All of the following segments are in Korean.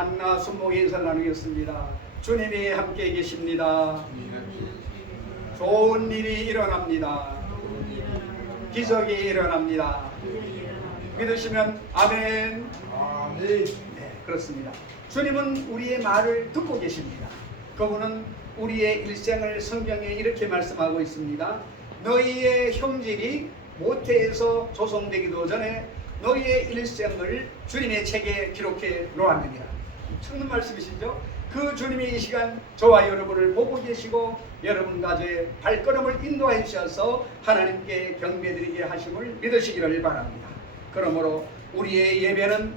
만나 순복 인사 나누겠습니다. 주님이 함께 계십니다. 좋은 일이 일어납니다. 기적이 일어납니다. 믿으시면 아멘. 네, 그렇습니다. 주님은 우리의 말을 듣고 계십니다. 그분은 우리의 일생을 성경에 이렇게 말씀하고 있습니다. 너희의 형질이 모태에서 조성되기도 전에 너희의 일생을 주님의 책에 기록해 놓았느니라. 청는 말씀이시죠? 그 주님이 이 시간 저와 여러분을 보고 계시고 여러분 가정의 발걸음을 인도해 주셔서 하나님께 경배드리게 하심을 믿으시기를 바랍니다. 그러므로 우리의 예배는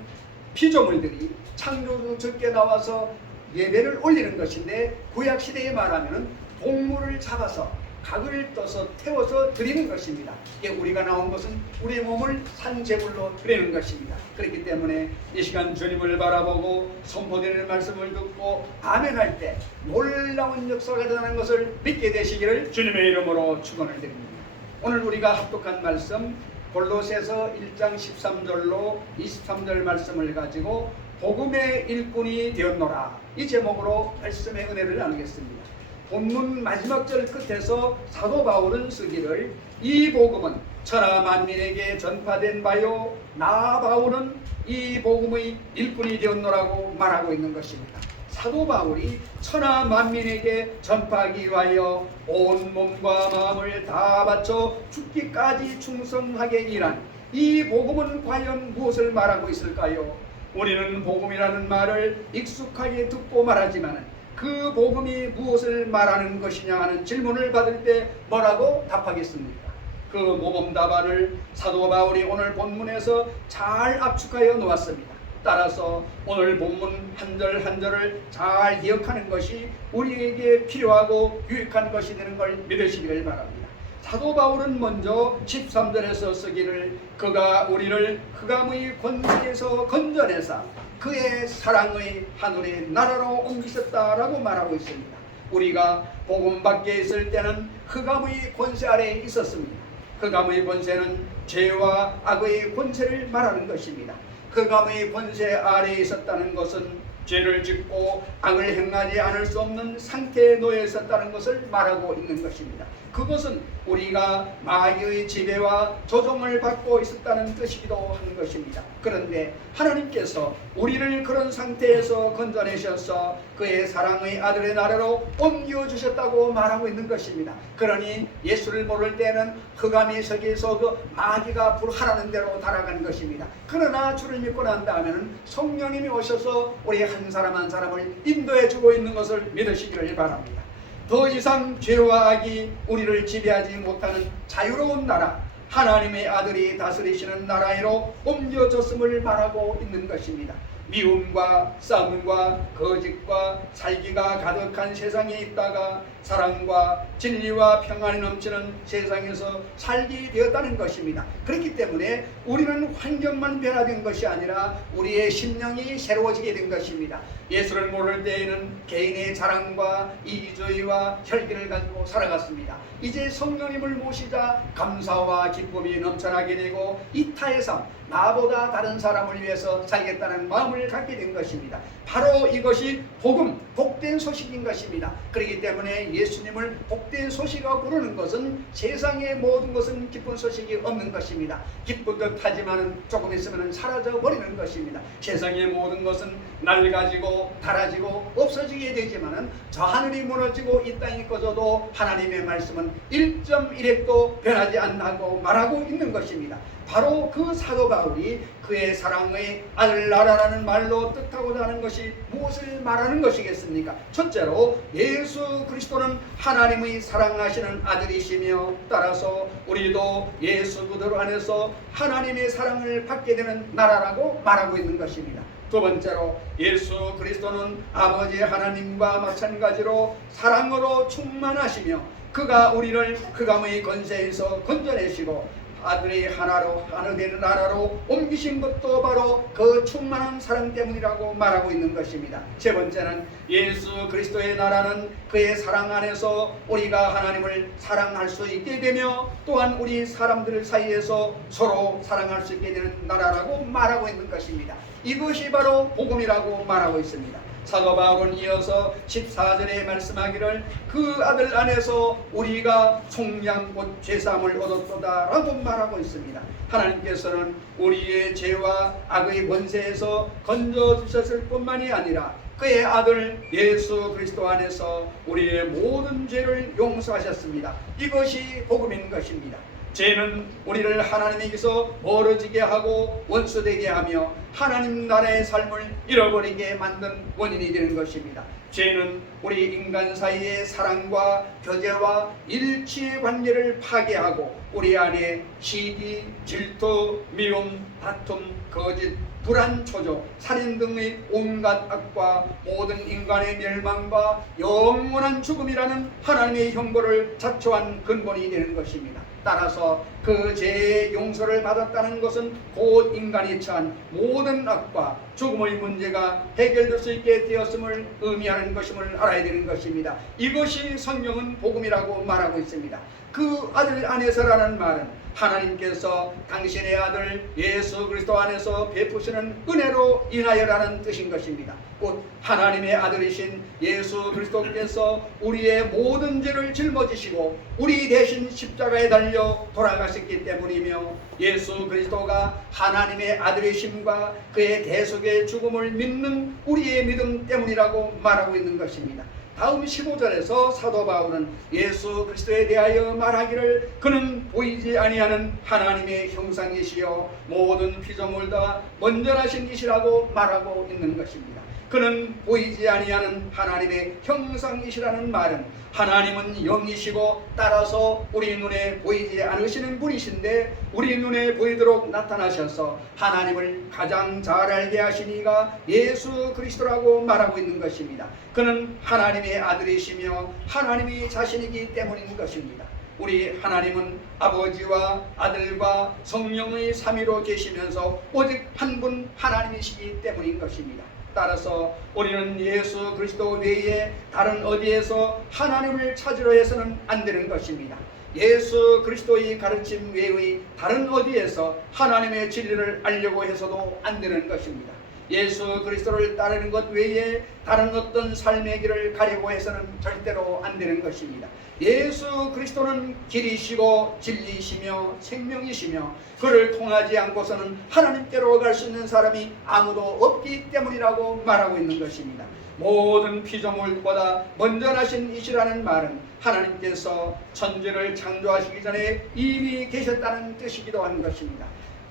피조물들이 창조주 적게 나와서 예배를 올리는 것인데, 구약시대에 말하면 동물을 잡아서 각을 떠서 태워서 드리는 것입니다. 우리가 나온 것은 우리의 몸을 산제물로 드리는 것입니다. 그렇기 때문에 이 시간 주님을 바라보고 선포되는 말씀을 듣고 아멘할 때 놀라운 역사가 일어나는 것을 믿게 되시기를 주님의 이름으로 축원을 드립니다. 오늘 우리가 합독한 말씀 골로새서 1장 13절로 23절 말씀을 가지고 복음의 일꾼이 되었노라, 이 제목으로 말씀의 은혜를 나누겠습니다. 본문 마지막 절 끝에서 사도 바울은 쓰기를 이 복음은 천하 만민에게 전파된 바요 나 바울은 이 복음의 일꾼이 되었노라고 말하고 있는 것입니다. 사도 바울이 천하 만민에게 전파하기 위하여 온 몸과 마음을 다 바쳐 죽기까지 충성하게 일한 이 복음은 과연 무엇을 말하고 있을까요? 우리는 복음이라는 말을 익숙하게 듣고 말하지만 그 복음이 무엇을 말하는 것이냐 하는 질문을 받을 때 뭐라고 답하겠습니까? 그 모범 답안을 사도 바울이 오늘 본문에서 잘 압축하여 놓았습니다. 따라서 오늘 본문 한 절 한 절을 잘 기억하는 것이 우리에게 필요하고 유익한 것이 되는 걸 믿으시기를 바랍니다. 사도 바울은 먼저 13절에서 쓰기를 그가 우리를 흑암의 권세에서 건져내사 그의 사랑의 하늘의 나라로 옮기셨다라고 말하고 있습니다. 우리가 복음 밖에 있을 때는 흑암의 권세 아래에 있었습니다. 흑암의 권세는 죄와 악의 권세를 말하는 것입니다. 흑암의 권세 아래에 있었다는 것은 죄를 짓고 악을 행하지 않을 수 없는 상태에 놓여 있었다는 것을 말하고 있는 것입니다. 그것은 우리가 마귀의 지배와 조종을 받고 있었다는 뜻이기도 한 것입니다. 그런데 하나님께서 우리를 그런 상태에서 건져내셔서 그의 사랑의 아들의 나라로 옮겨주셨다고 말하고 있는 것입니다. 그러니 예수를 모를 때는 흑암의 세계에서 그 마귀가 불하라는 대로 달아간 것입니다. 그러나 주를 믿고 난 다음에는 성령님이 오셔서 우리 한 사람 한 사람을 인도해 주고 있는 것을 믿으시기를 바랍니다. 더 이상 죄와 악이 우리를 지배하지 못하는 자유로운 나라, 하나님의 아들이 다스리시는 나라로 옮겨졌음을 말하고 있는 것입니다. 미움과 싸움과 거짓과 살기가 가득한 세상에 있다가 사랑과 진리와 평안이 넘치는 세상에서 살게 되었다는 것입니다. 그렇기 때문에 우리는 환경만 변화된 것이 아니라 우리의 심령이 새로워지게 된 것입니다. 예수를 모를 때에는 개인의 자랑과 이기주의와 혈기를 가지고 살아갔습니다. 이제 성령님을 모시자 감사와 기쁨이 넘쳐나게 되고 이타의 삶, 나보다 다른 사람을 위해서 살겠다는 마음을 갖게 된 것입니다. 바로 이것이 복음, 복된 소식인 것입니다. 그렇기 때문에 예수님을 복된 소식이라고 부르는 것은 세상의 모든 것은 기쁜 소식이 없는 것입니다. 기쁜 듯 하지만 조금 있으면 사라져 버리는 것입니다. 세상의 모든 것은 낡아지고 닳아지고 없어지게 되지만 저 하늘이 무너지고 이 땅이 꺼져도 하나님의 말씀은 1.1핵도 변하지 않고 말하고 있는 것입니다. 바로 그 사도 바울이 그의 사랑의 아들 나라라는 말로 뜻하고자 하는 것이 무엇을 말하는 것이겠습니까? 첫째로 예수 그리스도는 하나님의 사랑하시는 아들이시며 따라서 우리도 예수 그대로 안에서 하나님의 사랑을 받게 되는 나라라고 말하고 있는 것입니다. 두 번째로 예수 그리스도는 아버지 하나님과 마찬가지로 사랑으로 충만하시며 그가 우리를 흑암의 권세에서 건져내시고 아들이 하나로 하나 되는 나라로 옮기신 것도 바로 그 충만한 사랑 때문이라고 말하고 있는 것입니다. 세 번째는 예수 그리스도의 나라는 그의 사랑 안에서 우리가 하나님을 사랑할 수 있게 되며 또한 우리 사람들 사이에서 서로 사랑할 수 있게 되는 나라라고 말하고 있는 것입니다. 이것이 바로 복음이라고 말하고 있습니다. 사도 바울은 이어서 14절에 말씀하기를 그 아들 안에서 우리가 속량 곧 죄사함을 얻었도다 라고 말하고 있습니다. 하나님께서는 우리의 죄와 악의 권세에서 건져주셨을 뿐만이 아니라 그의 아들 예수 그리스도 안에서 우리의 모든 죄를 용서하셨습니다. 이것이 복음인 것입니다. 죄는 우리를 하나님에게서 멀어지게 하고 원수되게 하며 하나님 나라의 삶을 잃어버리게 만든 원인이 되는 것입니다. 죄는 우리 인간 사이의 사랑과 교제와 일치의 관계를 파괴하고 우리 안에 시기, 질투, 미움, 다툼, 거짓, 불안, 초조, 살인 등의 온갖 악과 모든 인간의 멸망과 영원한 죽음이라는 하나님의 형벌을 자초한 근본이 되는 것입니다. 따라서 그 죄의 용서를 받았다는 것은 곧 인간이 처한 모든 악과 죽음의 문제가 해결될 수 있게 되었음을 의미하는 것임을 알아야 되는 것입니다. 이것이 성경은 복음이라고 말하고 있습니다. 그 아들 안에서라는 말은 하나님께서 당신의 아들 예수 그리스도 안에서 베푸시는 은혜로 인하여라는 뜻인 것입니다. 곧 하나님의 아들이신 예수 그리스도께서 우리의 모든 죄를 짊어지시고 우리 대신 십자가에 달려 돌아가셨기 때문이며 예수 그리스도가 하나님의 아들이심과 그의 대속의 죽음을 믿는 우리의 믿음 때문이라고 말하고 있는 것입니다. 다음 15절에서 사도 바울은 예수 그리스도에 대하여 말하기를 그는 보이지 아니하는 하나님의 형상이시여 모든 피조물과 먼저나신 이시라고 말하고 있는 것입니다. 그는 보이지 아니하는 하나님의 형상이시라는 말은 하나님은 영이시고 따라서 우리 눈에 보이지 않으시는 분이신데 우리 눈에 보이도록 나타나셔서 하나님을 가장 잘 알게 하시니가 예수 그리스도라고 말하고 있는 것입니다. 그는 하나님의 아들이시며 하나님이 자신이기 때문인 것입니다. 우리 하나님은 아버지와 아들과 성령의 삼위로 계시면서 오직 한 분 하나님이시기 때문인 것입니다. 따라서 우리는 예수 그리스도 외에 다른 어디에서 하나님을 찾으려 해서는 안 되는 것입니다. 예수 그리스도의 가르침 외의 다른 어디에서 하나님의 진리를 알려고 해서도 안 되는 것입니다. 예수 그리스도를 따르는 것 외에 다른 어떤 삶의 길을 가려고 해서는 절대로 안 되는 것입니다. 예수 그리스도는 길이시고 진리이시며 생명이시며 그를 통하지 않고서는 하나님께로 갈 수 있는 사람이 아무도 없기 때문이라고 말하고 있는 것입니다. 모든 피조물보다 먼저 나신 이시라는 말은 하나님께서 천지를 창조하시기 전에 이미 계셨다는 뜻이기도 한 것입니다.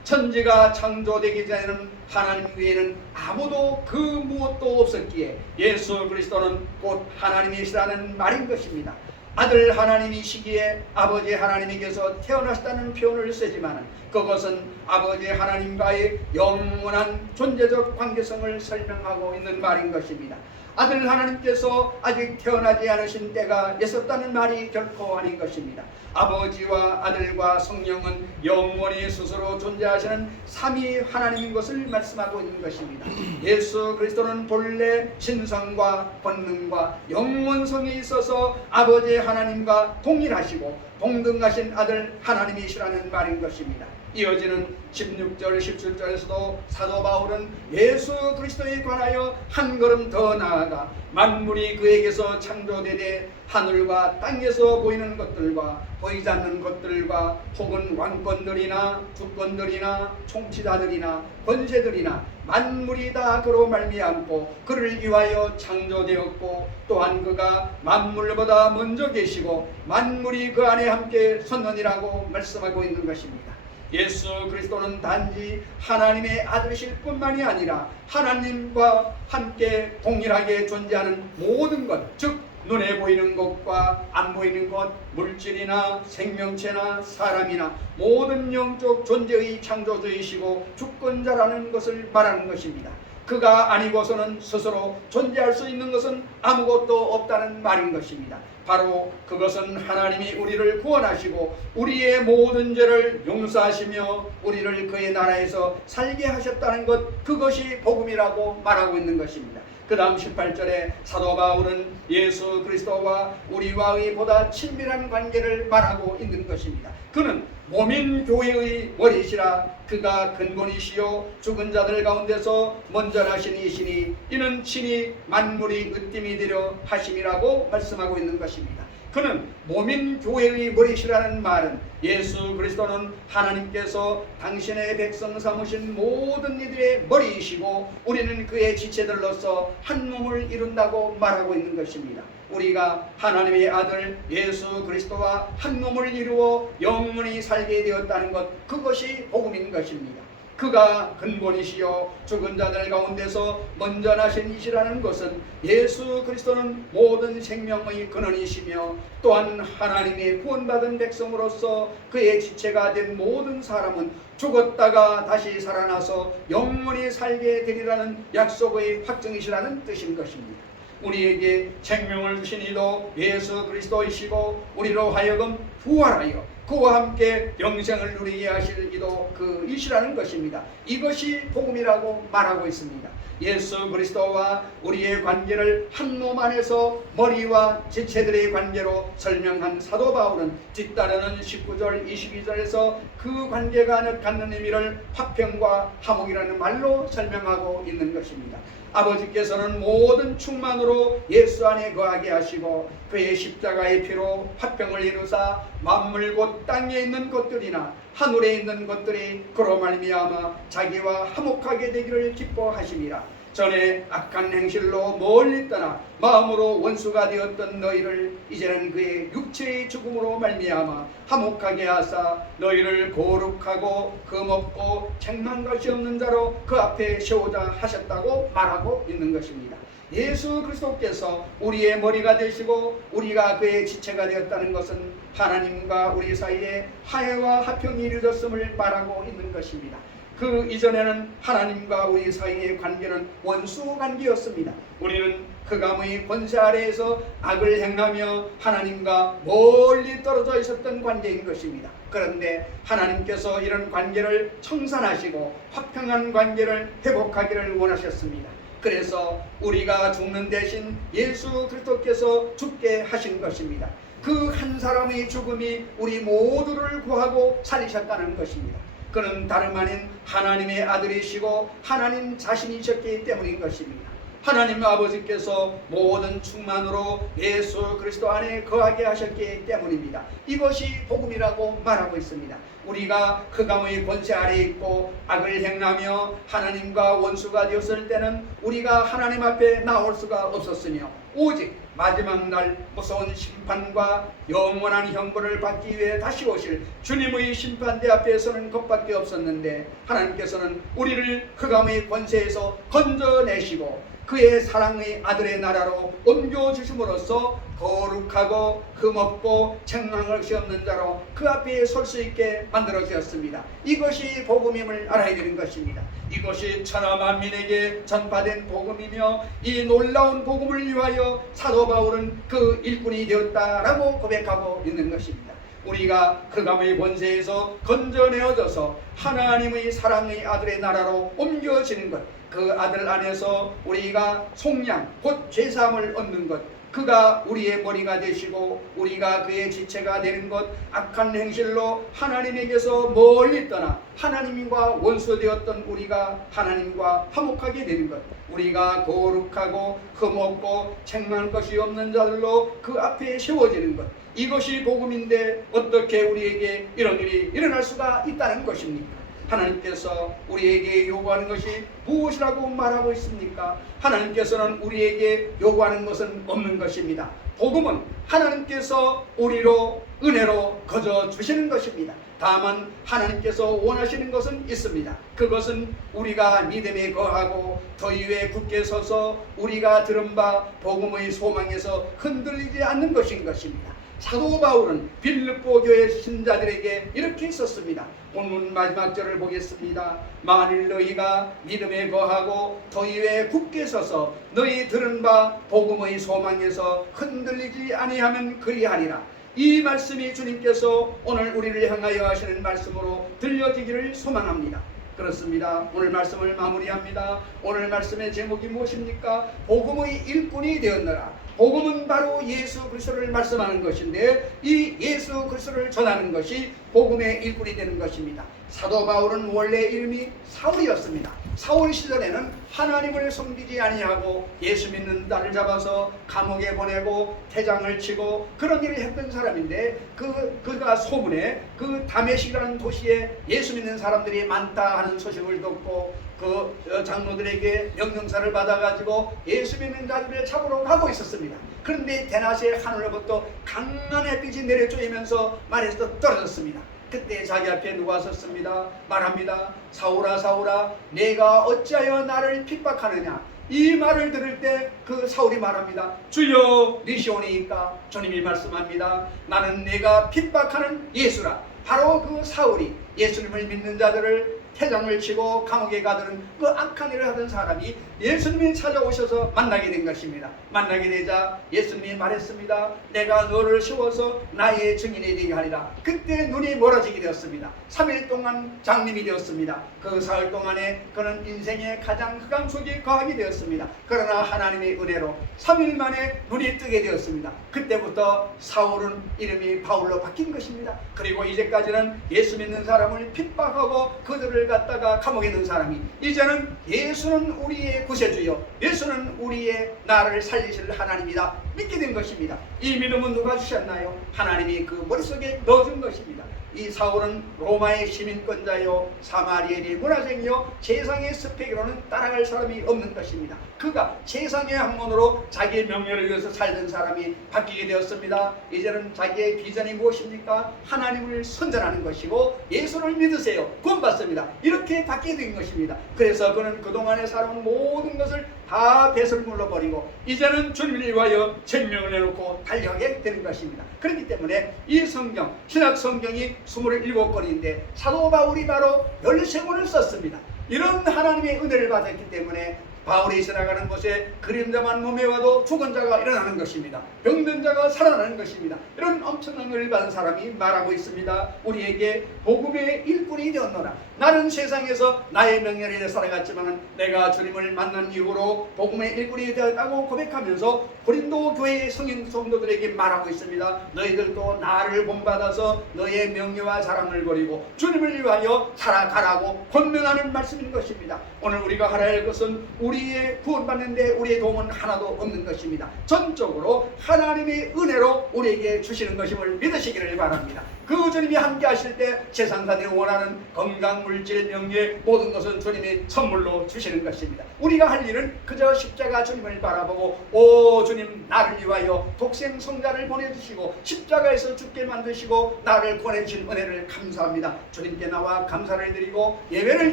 천지가 창조되기 전에는 하나님 외에는 아무도 그 무엇도 없었기에 예수 그리스도는 곧 하나님이시라는 말인 것입니다. 아들 하나님이시기에 아버지 하나님에게서 태어나셨다는 표현을 쓰지만 그것은 아버지 하나님과의 영원한 존재적 관계성을 설명하고 있는 말인 것입니다. 아들 하나님께서 아직 태어나지 않으신 때가 있었다는 말이 결코 아닌 것입니다. 아버지와 아들과 성령은 영원히 스스로 존재하시는 삼위 하나님인 것을 말씀하고 있는 것입니다. 예수 그리스도는 본래 신성과 본능과 영원성이 있어서 아버지 하나님과 동일하시고 동등하신 아들 하나님이시라는 말인 것입니다. 이어지는 16절 17절에서도 사도 바울은 예수 그리스도에 관하여 한 걸음 더 나아가 만물이 그에게서 창조되되 하늘과 땅에서 보이는 것들과 보이지 않는 것들과 혹은 왕권들이나 주권들이나 총치자들이나 권세들이나 만물이 다 그로 말미암고 그를 위하여 창조되었고 또한 그가 만물보다 먼저 계시고 만물이 그 안에 함께 섰느니라고 말씀하고 있는 것입니다. 예수 그리스도는 단지 하나님의 아들이실 뿐만이 아니라 하나님과 함께 동일하게 존재하는 모든 것, 즉 눈에 보이는 것과 안 보이는 것, 물질이나 생명체나 사람이나 모든 영적 존재의 창조주이시고 주권자라는 것을 말하는 것입니다. 그가 아니고서는 스스로 존재할 수 있는 것은 아무것도 없다는 말인 것입니다. 바로 그것은 하나님이 우리를 구원하시고 우리의 모든 죄를 용서하시며 우리를 그의 나라에서 살게 하셨다는 것, 그것이 복음이라고 말하고 있는 것입니다. 그 다음 18절에 사도 바울은 예수 그리스도와 우리와의 보다 친밀한 관계를 말하고 있는 것입니다. 그는 몸인 교회의 머리시라. 그가 근본이시요 죽은 자들 가운데서 먼저 나신 이시니 이는 친히 만물이 으뜸이 되려 하심이라고 말씀하고 있는 것입니다. 그는 몸인 교회의 머리시라는 말은 예수 그리스도는 하나님께서 당신의 백성 삼으신 모든 이들의 머리이시고 우리는 그의 지체들로서 한 몸을 이룬다고 말하고 있는 것입니다. 우리가 하나님의 아들 예수 그리스도와 한 몸을 이루어 영원히 살게 되었다는 것, 그것이 복음인 것입니다. 그가 근본이시요 죽은 자들 가운데서 먼저 나신 이시라는 것은 예수 그리스도는 모든 생명의 근원이시며 또한 하나님의 구원받은 백성으로서 그의 지체가 된 모든 사람은 죽었다가 다시 살아나서 영원히 살게 되리라는 약속의 확증이시라는 뜻인 것입니다. 우리에게 생명을 주신 이도 예수 그리스도이시고 우리로 하여금 부활하여 그와 함께 영생을 누리게 하실 이도 그 이시라는 것입니다. 이것이 복음이라고 말하고 있습니다. 예수 그리스도와 우리의 관계를 한 몸 안에서 머리와 지체들의 관계로 설명한 사도 바울은 뒤따르는 19절 22절에서 그 관계가 갖는 의미를 화평과 화목이라는 말로 설명하고 있는 것입니다. 아버지께서는 모든 충만으로 예수 안에 거하게 하시고 그의 십자가의 피로 화평을 이루사 만물 곧 땅에 있는 것들이나 하늘에 있는 것들이 그로 말미암아 자기와 화목하게 되기를 기뻐하심이라. 전에 악한 행실로 멀리 떠나 마음으로 원수가 되었던 너희를 이제는 그의 육체의 죽음으로 말미암아 화목하게 하사 너희를 거룩하고 금없고 책망 것이 없는 자로 그 앞에 세우자 하셨다고 말하고 있는 것입니다. 예수 그리스도께서 우리의 머리가 되시고 우리가 그의 지체가 되었다는 것은 하나님과 우리 사이에 화해와 화평이 이루어졌음을 말하고 있는 것입니다. 그 이전에는 하나님과 우리 사이의 관계는 원수 관계였습니다. 우리는 흑암의 권세 아래에서 악을 행하며 하나님과 멀리 떨어져 있었던 관계인 것입니다. 그런데 하나님께서 이런 관계를 청산하시고 화평한 관계를 회복하기를 원하셨습니다. 그래서 우리가 죽는 대신 예수 그리스도께서 죽게 하신 것입니다. 그 한 사람의 죽음이 우리 모두를 구하고 살리셨다는 것입니다. 그는 다름 아닌 하나님의 아들이시고 하나님 자신이셨기 때문인 것입니다. 하나님 아버지께서 모든 충만으로 예수 그리스도 안에 거하게 하셨기 때문입니다. 이것이 복음이라고 말하고 있습니다. 우리가 흑암의 권세 아래에 있고 악을 행하며 하나님과 원수가 되었을 때는 우리가 하나님 앞에 나올 수가 없었으며 오직 마지막 날 무서운 심판과 영원한 형벌을 받기 위해 다시 오실 주님의 심판대 앞에 서는 것밖에 없었는데 하나님께서는 우리를 흑암의 권세에서 건져내시고 그의 사랑의 아들의 나라로 옮겨주심으로써 거룩하고 흠없고 책망할 것이 없는 자로 그 앞에 설 수 있게 만들어 주셨습니다. 이것이 복음임을 알아야 되는 것입니다. 이것이 천하 만민에게 전파된 복음이며 이 놀라운 복음을 위하여 사도 바울은 그 일꾼이 되었다라고 고백하고 있는 것입니다. 우리가 흑암의 권세에서 건져내어져서 하나님의 사랑의 아들의 나라로 옮겨지는 것, 그 아들 안에서 우리가 속량 곧 죄사함을 얻는 것, 그가 우리의 머리가 되시고 우리가 그의 지체가 되는 것, 악한 행실로 하나님에게서 멀리 떠나 하나님과 원수되었던 우리가 하나님과 화목하게 되는 것, 우리가 거룩하고 흠없고 책망할 것이 없는 자들로 그 앞에 세워지는 것, 이것이 복음인데 어떻게 우리에게 이런 일이 일어날 수가 있다는 것입니까? 하나님께서 우리에게 요구하는 것이 무엇이라고 말하고 있습니까? 하나님께서는 우리에게 요구하는 것은 없는 것입니다. 복음은 하나님께서 우리로 은혜로 거저 주시는 것입니다. 다만 하나님께서 원하시는 것은 있습니다. 그것은 우리가 믿음에 거하고 더 위에 굳게 서서 우리가 들은 바 복음의 소망에서 흔들리지 않는 것인 것입니다. 사도 바울은 빌립보 교회 신자들에게 이렇게 썼습니다. 본문 마지막 절을 보겠습니다. 만일 너희가 믿음에 거하고 더위 위에 굳게 서서 너희 들은 바 복음의 소망에서 흔들리지 아니하면 그리하리라. 이 말씀이 주님께서 오늘 우리를 향하여 하시는 말씀으로 들려지기를 소망합니다. 그렇습니다. 오늘 말씀을 마무리합니다. 오늘 말씀의 제목이 무엇입니까? 복음의 일꾼이 되었노라. 복음은 바로 예수 그리스도를 말씀하는 것인데 이 예수 그리스도를 전하는 것이 복음의 일꾼이 되는 것입니다. 사도 바울은 원래 이름이 사울이었습니다. 사울 시절에는 하나님을 섬기지 아니하고 예수 믿는 자를 잡아서 감옥에 보내고 태장을 치고 그런 일을 했던 사람인데 그가 소문에 그 다메섹이라는 도시에 예수 믿는 사람들이 많다 하는 소식을 듣고 그 장로들에게 명령사를 받아가지고 예수 믿는 자들을 잡으러 가고 있었습니다. 그런데 대낮에 하늘로부터 강한 햇빛이 내려쬐면서 말에서 떨어졌습니다. 그때 자기 앞에 누가 섰습니다. 말합니다. 사울아 사울아 내가 어찌하여 나를 핍박하느냐. 이 말을 들을 때 그 사울이 말합니다. 주여 니시오니이까. 주님이 말씀합니다. 나는 내가 핍박하는 예수라. 바로 그 사울이 예수님을 믿는 자들을 태장을 치고 감옥에 가두는 그 악한 일을 하던 사람이 예수님이 찾아오셔서 만나게 된 것입니다. 만나게 되자 예수님이 말했습니다. 내가 너를 세워서 나의 증인이 되게 하리라. 그때 눈이 멀어지게 되었습니다. 3일 동안 장님이 되었습니다. 그 사흘 동안에 그는 인생의 가장 흑암 속에 거하게 되었습니다. 그러나 하나님의 은혜로 3일 만에 눈이 뜨게 되었습니다. 그때부터 사울은 이름이 바울로 바뀐 것입니다. 그리고 이제까지는 예수 믿는 사람을 핍박하고 그들을 갖다가 감옥에 넣은 사람이 이제는 예수는 우리의 구세주요 예수는 우리의 나를 살리실 하나님이다 믿게 된 것입니다. 이 믿음은 누가 주셨나요? 하나님이 그 머릿속에 넣어준 것입니다. 이 사울은 로마의 시민권자요 사마리엘의 문화생이요 세상의 스펙으로는 따라갈 사람이 없는 것입니다. 그가 세상의 학문으로 자기의 명예를 위해서 살던 사람이 바뀌게 되었습니다. 이제는 자기의 비전이 무엇입니까? 하나님을 선전하는 것이고 예수를 믿으세요 구원받습니다. 이렇게 바뀌게 된 것입니다. 그래서 그는 그동안에 살아온 모든 것을 다 배설 물러버리고 이제는 주님을 위하여 생명을 내놓고 달려가게 되는 것입니다. 그렇기 때문에 이 성경 신약 성경이 27권인데 사도 바울이 바로 13권을 썼습니다. 이런 하나님의 은혜를 받았기 때문에 바울이 지나가는 곳에 그림자만 몸에 와도 죽은 자가 일어나는 것입니다. 병든 자가 살아나는 것입니다. 이런 엄청난 은혜를 받은 사람이 말하고 있습니다. 우리에게 복음의 일꾼이 되었노라. 나는 세상에서 나의 명예를 살아갔지만 내가 주님을 만난 이후로 복음의 일꾼이 되었다고 고백하면서 고린도 교회의 성인 성도들에게 말하고 있습니다. 너희들도 나를 본받아서 너의 명예와 자랑을 버리고 주님을 위하여 살아가라고 권면하는 말씀인 것입니다. 오늘 우리가 하라 할 것은 우리의 구원받는 데 우리의 도움은 하나도 없는 것입니다. 전적으로 하나님의 은혜로 우리에게 주시는 것임을 믿으시기를 바랍니다. 그 주님이 함께 하실 때 세상 사람들이 원하는 건강, 물질, 명예 모든 것은 주님이 선물로 주시는 것입니다. 우리가 할 일은 그저 십자가 주님을 바라보고 오 주님 나를 위하여 독생 성자를 보내주시고 십자가에서 죽게 만드시고 나를 보내주신 은혜를 감사합니다. 주님께 나와 감사를 드리고 예배를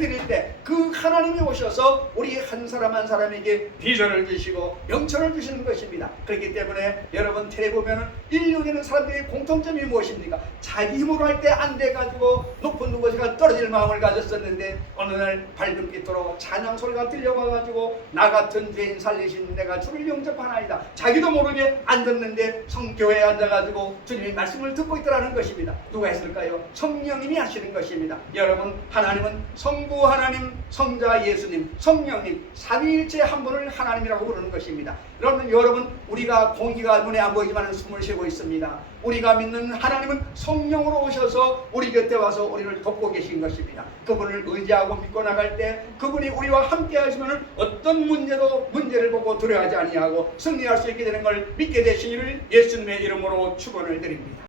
드릴 때 그 하나님이 오셔서 우리 한 사람 한 사람에게 비전을 주시고 영천을 주시는 것입니다. 그렇기 때문에 여러분 텔레 보면은 인류에는 사람들의 공통점이 무엇입니까? 자기 힘으로 할 때 안 돼가지고 높은 곳에가 떨어질 마음을 가졌었는데 어느 날 밝은 빛으로 찬양 소리가 들려와가지고 나 같은 죄인 살리신 내가 주를 영접하나이다. 자기도 모르게 앉았는데 성교회에 앉아가지고 주님의 말씀을 듣고 있더라는 것입니다. 누가 했을까요? 성령님이 하시는 것입니다. 여러분 하나님은 성부 하나님, 성자 예수님, 성령님 삼위일체 한 분을 하나님이라고 부르는 것입니다. 여러분 우리가 공기가 눈에 안 보이지만 숨을 쉬고 있습니다. 우리가 믿는 하나님은 성령으로 오셔서 우리 곁에 와서 우리를 돕고 계신 것입니다. 그분을 의지하고 믿고 나갈 때 그분이 우리와 함께 하시면 어떤 문제를 보고 두려워하지 아니하고 승리할 수 있게 되는 걸 믿게 되시기를 예수님의 이름으로 축원을 드립니다.